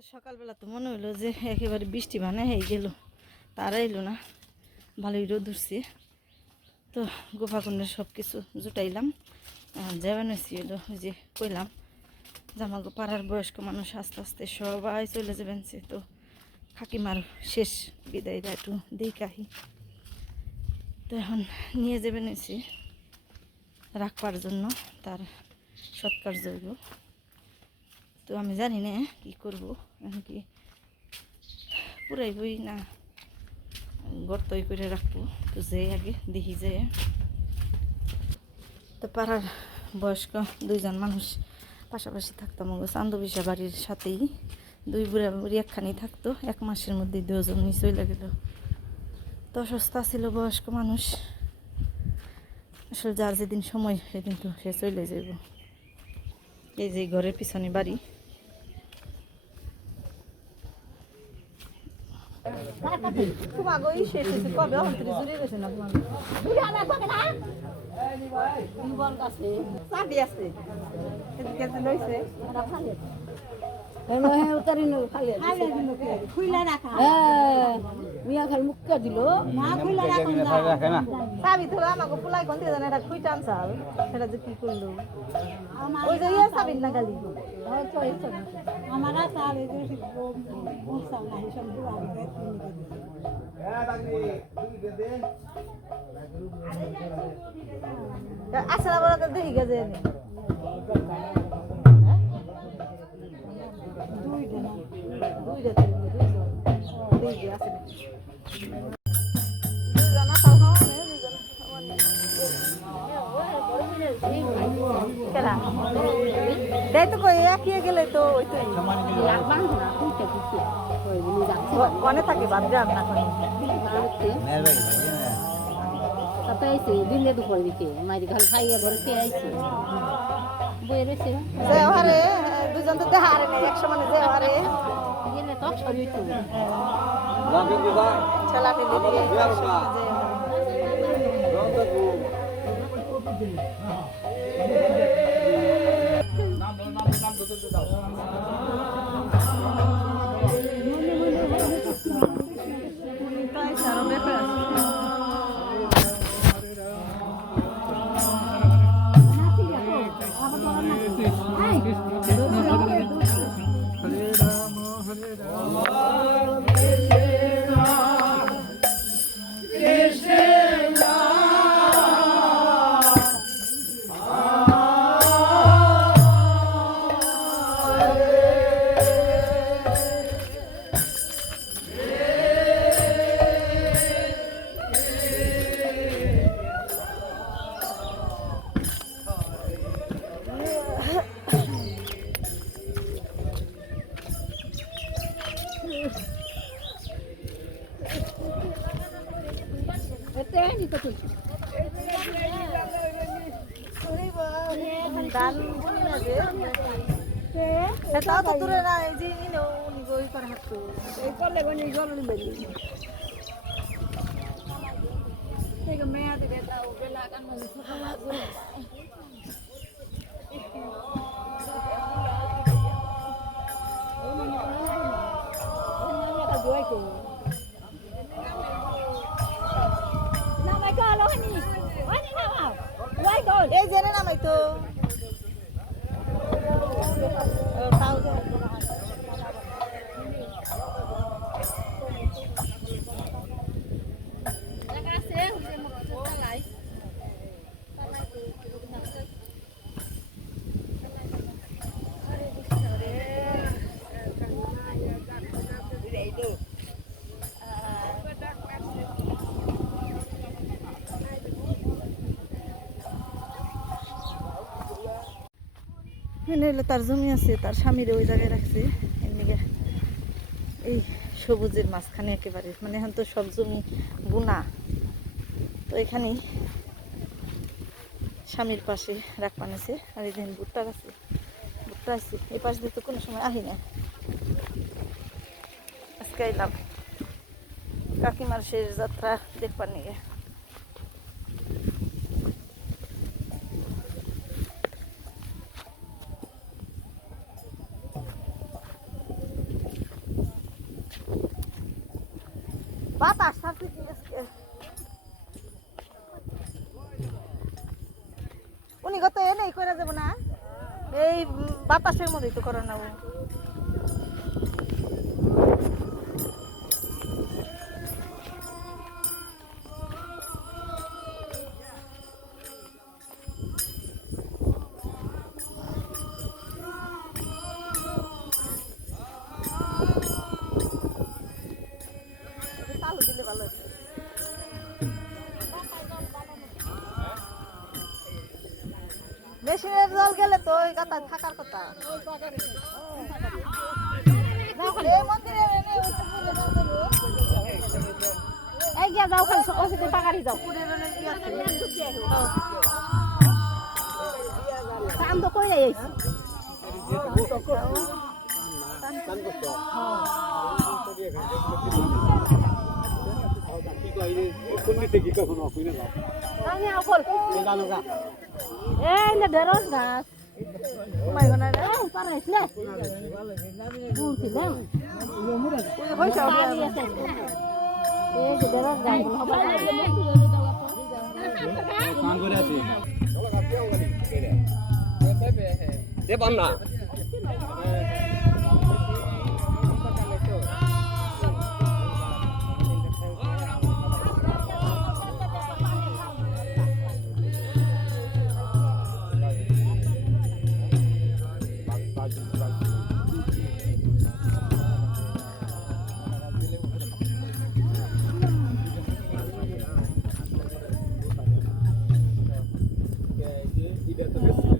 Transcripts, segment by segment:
তো সকালবেলা তো মনে হলো যে একেবারে বৃষ্টি মানে হয়ে গেল, তারা এলো না, ভালোই রোদ উঠছে। তো গোপাকুণ্ডের সব কিছু জুটাইলাম, যেমন হলো যে কইলাম যে আমাকে পাড়ার বয়স্ক মানুষ আস্তে আস্তে সবাই চলে যাবেন। তো কাকিমার শেষ বিদায়টা একটু দেখাহি। তো এখন নিয়ে যাবেন এসে রাখবার জন্য তার সৎকার জৈব। তো আমি জানি না কী করবো, কি পুরাই বই না গর্তই করে রাখবো। তো যে আগে দেখি যে তো পাড়ার বয়স্ক দুইজন মানুষ পাশাপাশি থাকতাম, চান্দবিশা বাড়ির সাথেই দুই বুড়া বুড়ি একখানি থাকতো। 1 মাসের মধ্যে দুজনই চলে গেল। তো অসুস্থ ছিল বয়স্ক মানুষ, আসলে যার যেদিন সময় সেদিন তো সে চলে যাব। এই যে ঘরের পিছনে বাড়ি। খুব আগেই শেষ হয়েছে, কবে অন্তরে জুড়ে গেছে না চাবি আছে মুখটা দিল চাবি তো আমাকে পোলাই কোন থেকে জানে এটা খুই টানছাল, সেটা যে কি করলো ওই যে চাবি না গালি আমার আছে না বলা দেখি গেছে তো কই একিয়ে গেলে তো ওই তো কনে থাকে বাদ না দিলে দুপুর দিকে মাঝে ঘাল খাইয়া ধরতে আইছে বই রয়েছে যে হারে দুজন তো দেখা হারে নাই একশো মানে যে হারে গেলে তো ছড়িয়ে তো ছেলা পেলে তাও তো দূরে না, এই যে উনি বই করে হাঁটতো এই করলে গনি জল বেলি থেকে মেয়া দিকে তাও বেলা কান এই জেনে নামাই তো হলো তার জমি আছে, তার স্বামীর ওই জায়গায় রাখছে। এমনিকে এই সবুজের মাঝখানে একেবারে, মানে এখন তো সব জমি বুনা, তো এখানেই স্বামীর পাশে রাখবান আছে। আর এই দিন ভুট্টা আছে, ভুট্টা আছে এই পাশ দিয়ে তো কোনো সময় আহি না। আজকে এলাম কাকিমার শেষ যাত্রা দেখবার নিয়ে। বাতাস ছাড়ছে কি আজকে? উনি কত এনেই করে দেবো না, এই বাতাসের মধ্যেই তো করে নেবো। চালু দিলে ভালো হতো। মেশিনের জল গেলে তো ওই কথা থাকার কথা। এই মন্দিরে এনে ওই তো পুজো জল দেবো। এই গিয়া যাও খালি ওষুধে পাকারি যাও পুজোর জন্য কি আছে? কাম তো কই যাই আমি আপল এই না ঢেঁড়স গাছ ঘুমাই গো না রে। এই পারাইছ না বুঝছিলাম ওই হইছে ওটা। এই যে ঢেঁড়স গাছ হবে কাম করে আছি দে পান না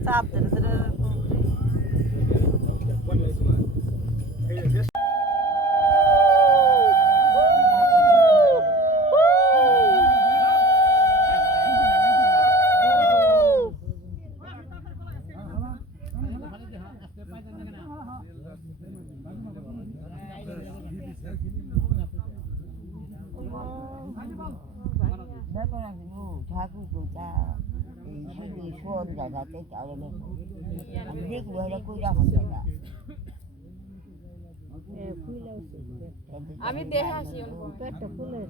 চাপ ধরে ধরে ঠাকুর কোথা এই শুধু শোন জায়গাতে চালানো আমি দেখবো এটা কই রাখুন জায়গা আমি দেহে আসি পেটটা ফুলে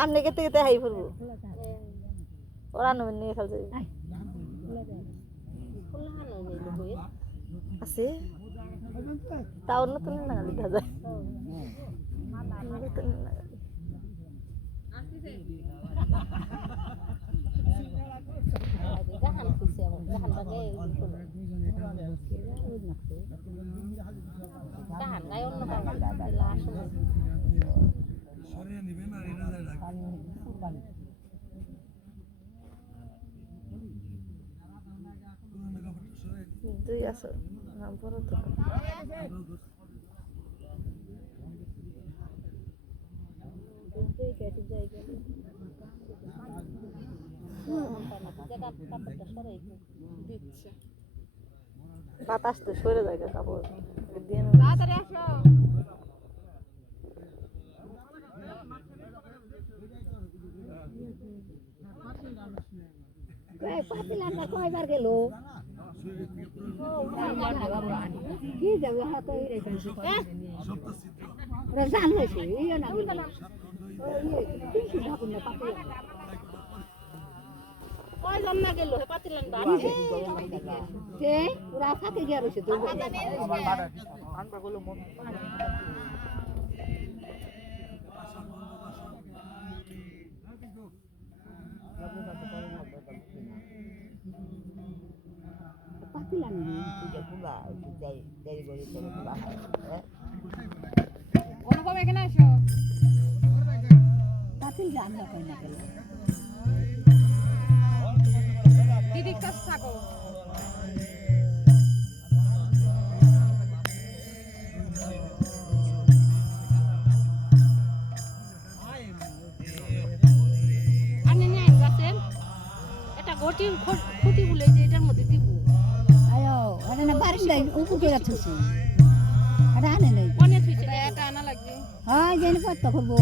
আমনে কেতে কেতে হাই ফুরবো ওরা নবেন নিয়ে খেলতে আছে তাও নতুন না লিখা যায় নতুন না জাহান খুশি আমার জাহান বাগে জাহান নাই অন্য কারণ লাশ দুই আছে নাম পড়ো তো বাতাস তো সরে যায় কাপড় দিয়ে তাড়াতাড়ি আসো এই পাতিলাটা কয়বার গেল কি যাবে হাত এই রেখেছি রাজান হইছে ইয়া না গেল কি ঠাকুর না পাতিলা কয় জন না গেল পাতিলান বাবা কে ওরা থাকে গিয়া রইছে তো আনবা গুলো মন পাতিলান পুরা যাই যাই বলে চলে অনুভব এখানে আসো পাতিল জান না কই না গেল দিদির কাছে থাকো আপনি নিয়ে আসেন এটা ঘটি খুঁটি বলে যে এটার মধ্যে দিব আয়ো আরে না বারিন্দা উপরে রাখছি আরে আনে নাই কোনে থুইছে এটা আনা লাগবে হ্যাঁ জানি কত করব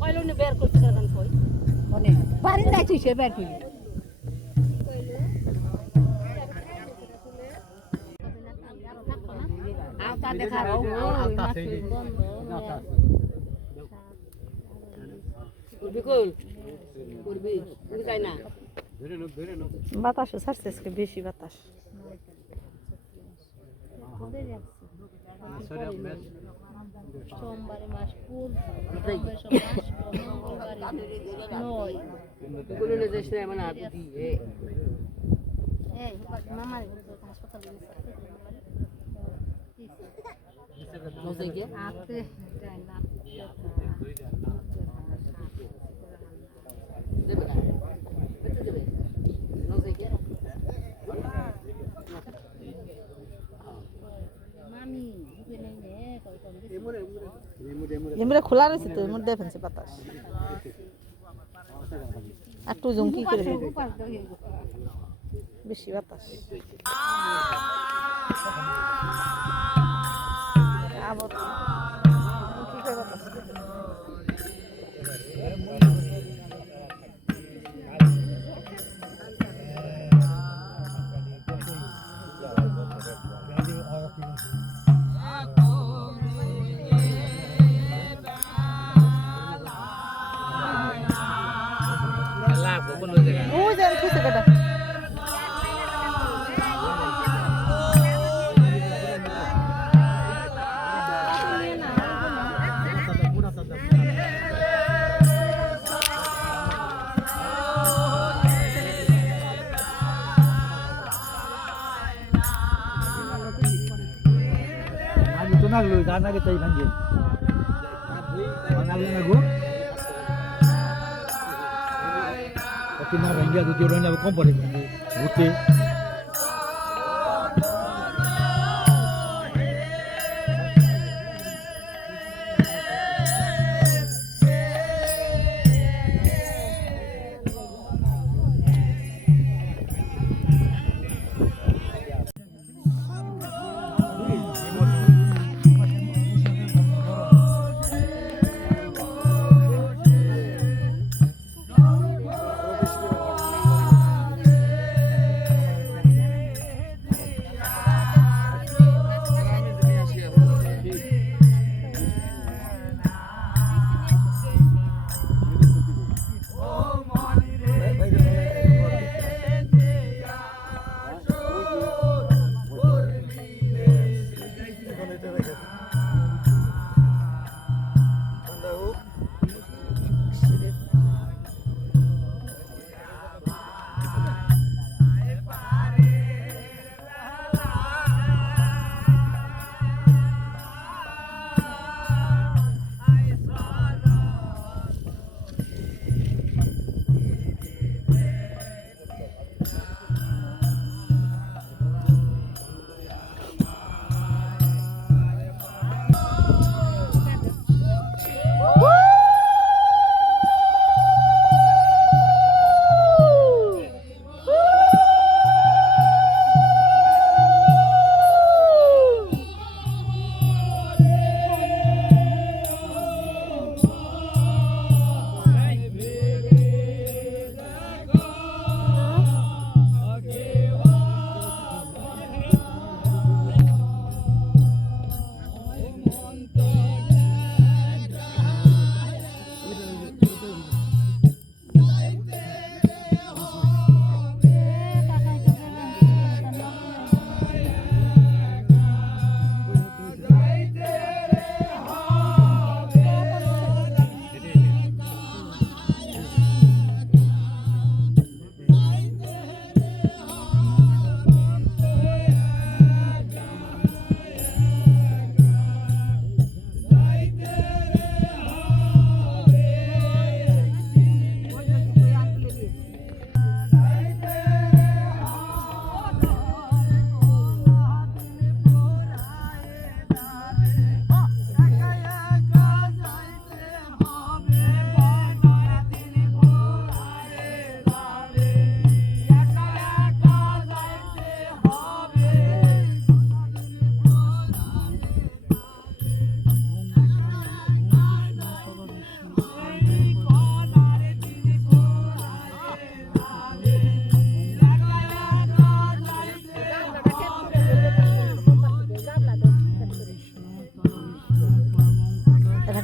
কইলো বের করতে কারণ কই কোনে বারিন্দা থুইছে বের কই আলতা দেখা ওই মাছের গন্ধ বিকুল করবি বুঝাই না বাতাসও ছাড়ছে আজকে বেশি বাতাস। সোমবারে মাস পুর মঙ্গলবারে নয় বিকুল নে যাস না মানে আদি এই মামার হাসপাতালে নজে কে আতে যাই না দেবে না কত দেবে নজে কে মামি বুঝে নেই নে কই কই এমরে খোলা রয়েছে তো এমর দিয়ে ফেলছে বাতাস আর টু জুম কি করে দিবে? বেশি বাতাস আবার কি করে বাতাস ওই যে খুশি কাটা Aku tunang lu, karena kita ikan dia. Mana lu nago? Tapi mana India tu orang yang kompor itu, bukti.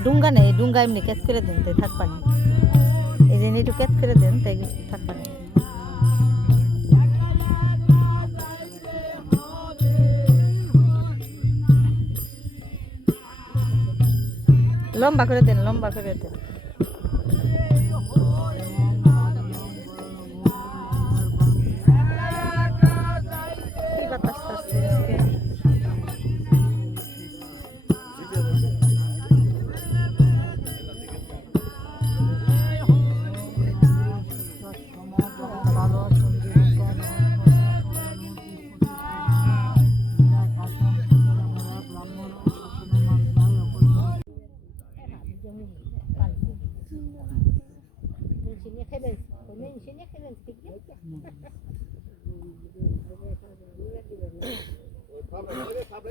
ডুঙ্গা নেই, ডুঙ্গা এমনি কেট করে দেন তাই থাকবা না। এই যে একটু কেট করে দেন তাই থাকবা না। লম্বা করে দেন, লম্বা করে দেন। কি বাতাস আসছে আজকে?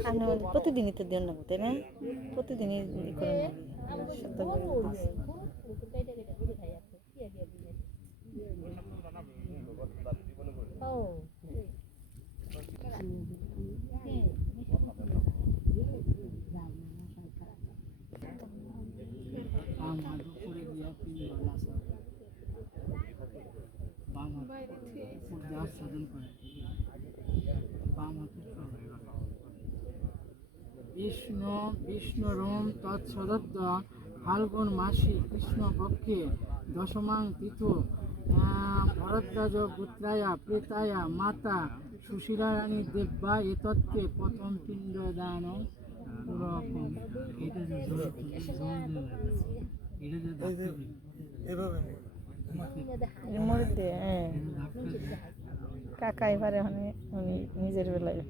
আপনি প্রতিদিনই তো দেন না, তাই না? প্রতিদিনই করেন না? বিষ্ণু বিষ্ণুরোম তৎসদত্ত ফাল্গুন মাসি কৃষ্ণপক্ষে দশমাং তিথু ভরদ্বাজ পুত্রায়া প্রেতায়া মাতা সুশীলা রানী দেব্যা এতত্ত্বে প্রথম পিণ্ডদান পুরকম। এটা যে কাকা এবারে উনি নিজের বেলায়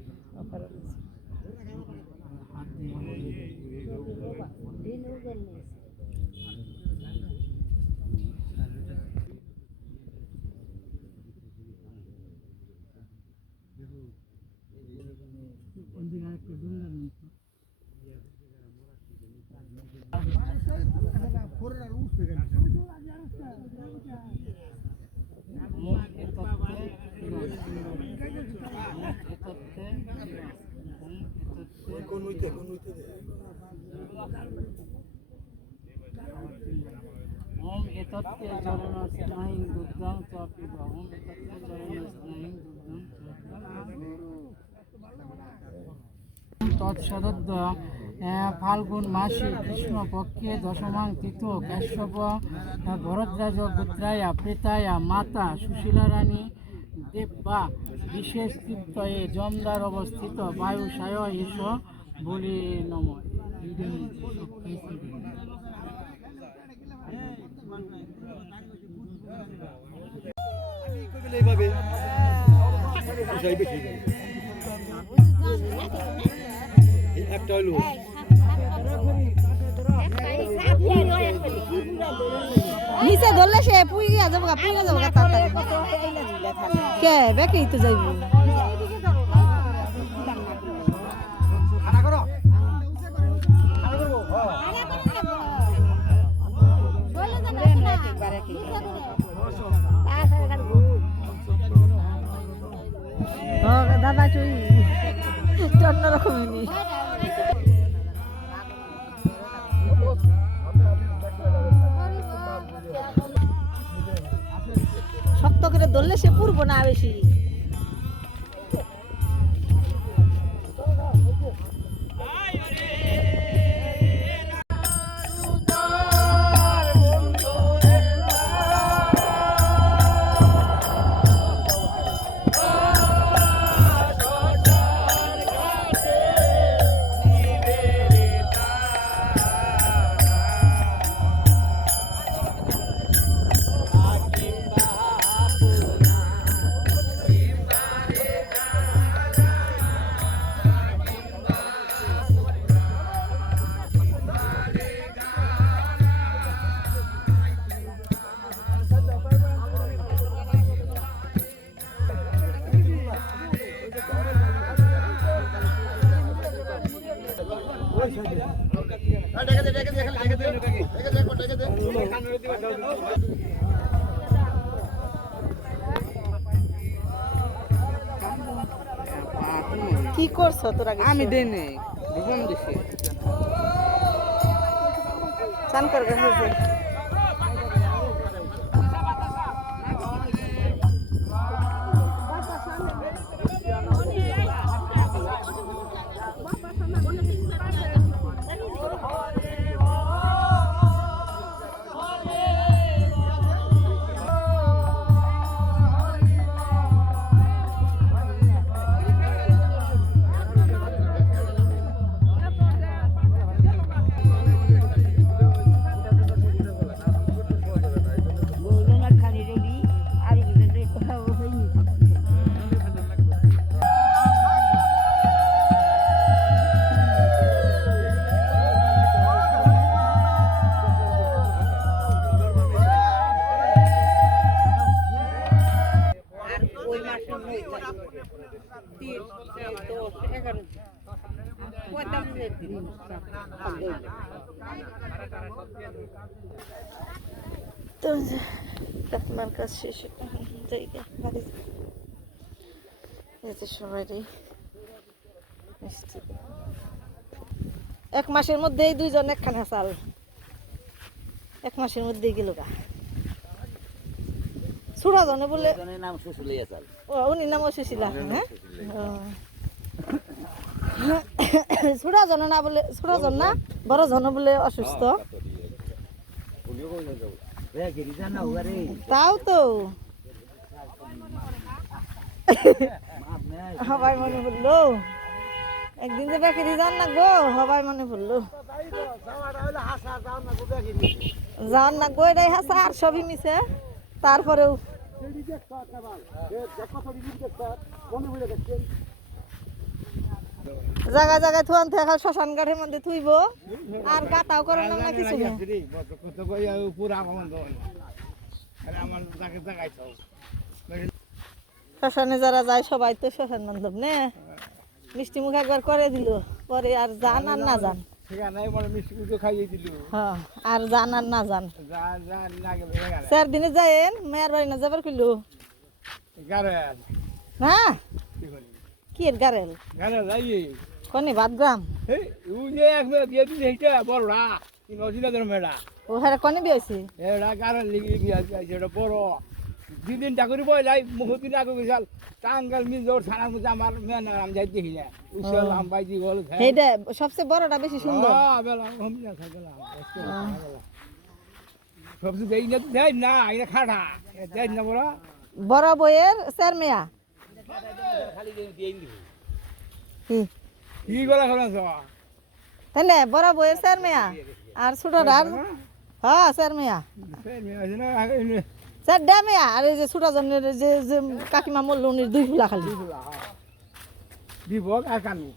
অফার ओम एतत्ते जलन स्नाहिं दुग्धं च पिब। ओम एतत्ते जलन स्नाहिं दुग्धं च तत्सदद्ध फाल्गुन मासी कृष्णपक्षे दशमां तिथो काश्यप भरद्वाज पुत्राया प्रेताया माता सुशीला रानी देब्या विशेष तृप्तये जमदार अवस्थित वायुसाय एष বলে নম। একটা হইলো নিচে ধরলে সে পুই যাবো গা, পুই যাবো গা তাড়াতাড়ি। কে বেকেই তো যাইব। দাদা চুই অন্যরকমই নি। শক্ত করে ধরলে সে পুরবো না বেশি। কি করছো তোরা? আমি দেই নাই, ভুবন দিছি। চান করবে হয়েছে বৌলনার খালি রেডি আর এগুলো কোথাও হয়নি তো কাকিমার কাজ শেষ জায়গা বাড়ি এতে সবাই মিষ্টি 1 মাসের মধ্যেই 2 জন একখানা চাল 1 মাসের মধ্যেই গেল গা ছোড়া জনে বলে নাম শুশুলিয়া চাল ও উনি নাম অশিশিলা হ্যাঁ ছোড়া জন না বলে ছোড়া জন না বড় জন বলে অসুস্থ তাও তো সবাই মনে পড়লো একদিন যে বেকারি যান না গো সবাই মনে পড়লো যান না গো এটাই হাসা আর সবই মিশে তারপরেও জায়গা জায়গায় থুয়ান থেকে শ্মশান ঘাটের মধ্যে থুইব আর গাতাও করেন না কিছু না শ্মশানে যারা যায় সবাই তো শ্মশান বান্ধব নে মিষ্টি মুখ একবার করে দিল পরে আর যান আর না যান হ্যাঁ আর যান আর না যান 4 দিনে যায়েন মেয়ের বাড়ি না যাবার কইলো হ্যাঁ কি এর গারেল কোনে বাদগ্রাম ও হ্যাঁ কোনে বিয়েছে বড় 2 দিন চাকরি বই যাই মুহূর্তে আগে গেছাল টাঙ্গাল মিজোর ছানা মুজা আমার মেন নাম যাই দেখি না উসল আম বাইজি গল এইটা সবচেয়ে বড়টা বেশি সুন্দর বেলা হম না থাকলা সবচেয়ে দেই না দেই না এটা খাটা দেই না বড় বড় বইয়ের 4 মেয়া খালি দিয়ে দিব কি গলা খালাছ তাই না বড় বইয়ের 4 মেয়া আর ছোটটার হ্যাঁ 4 মেয়া স্যার ড্যামে আর এই যে ছোট জনের যে কাকিমা মল্ল উনি 2 ফুলা খালি দিব আর কানি